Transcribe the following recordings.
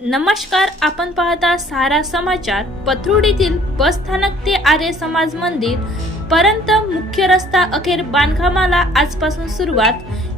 नमस्कार आपण पाहता सारा समाचार. पथरुडीतील बस स्थानक ते आर्य समाज मंदिर पर्यंत मुख्य रस्ता अखेर बांधकामाला आजपासून सुरुवात.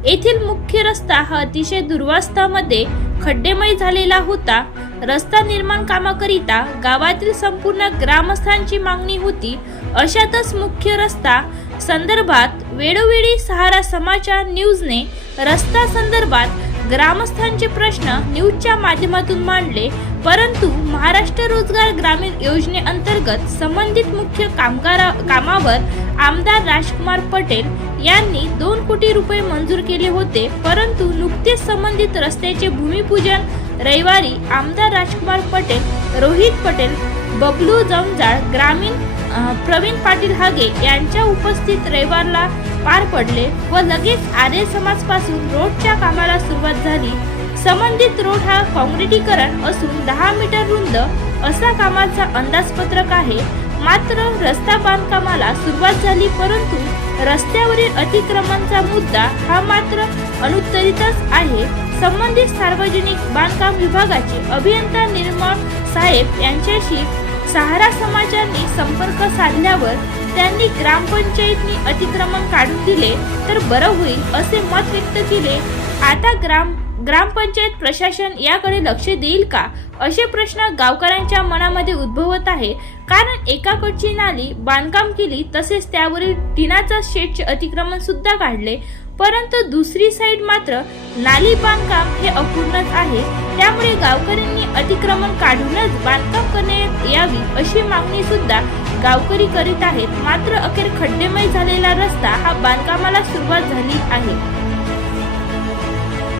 येथील मुख्य रस्ता हा अतिशय दुर्वास्थामध्ये खड्डेमय झालेला होता. रस्ता निर्माण कामाकरिता गावातील संपूर्ण ग्रामस्थांची मागणी होती. अशातच मुख्य रस्ता संदर्भात वेळोवेळी सहारा समाचार न्यूजने रस्ता संदर्भात ग्रामस्थांचे प्रश्न न्यूजच्या माध्यमातून मांडले परंतु महाराष्ट्र रोजगार ग्रामीण योजनेअंतर्गत संबंधित मुख्य कामगारा कामावर आमदार राजकुमार पटेल यांनी दोन कोटी रुपये मंजूर केले होते परंतु नुकतेच संबंधित रस्त्याचे भूमिपूजन रविवारी आमदार राजकुमार पटेल रोहित पटेल बबलू जमजाळ ग्रामीण प्रवीण पाटील हागे यांच्या उपस्थित रविवारला पार पडले व लगेच आर्य समाजपासून रोडच्या कामाला सुरुवात झाली. संबंधित रोड हा काँक्रिटीकरण असून दहा मीटर रुंद असा कामाचा अंदाजपत्रक आहे. मात्र रस्ता बांधकामाला सुरुवात झाली परंतु रस्त्यावरील अतिक्रमणचा मुद्दा हा मात्र अनुत्तरितच आहे. संबंधित सार्वजनिक बांधकाम विभागाचे अभियंता निर्मळ साहेब यांच्याशी सहारा समाजाने संपर्क साधल्यावर त्यांनी ग्रामपंचायतनी अतिक्रमण काढून दिले तर बरं होईल असे मत व्यक्त केले. आता ग्राम ग्रामपंचायत प्रशासन याकडे लक्ष देईल का? असे प्रश्न गावकऱ्यांच्या मनामध्ये उद्भवत आहे. कारण एकाकडची नाली बांधकाम केली तसेच त्यावरील टिनाचा शेडचे अतिक्रमण सुद्धा काढले. परंतु दुसरी साईड मात्र नाली बांधकाम हे अपूर्णच आहे. त्यामुळे गावकऱ्यांनी अतिक्रमण काढूनच बांधकाम करण्यात यावी अशी मागणी सुद्धा गावकरी करीत आहेत. मात्र अखेर खड्डेमय झालेला रस्ता हा बांधकामाला सुरुवात झाली आहे.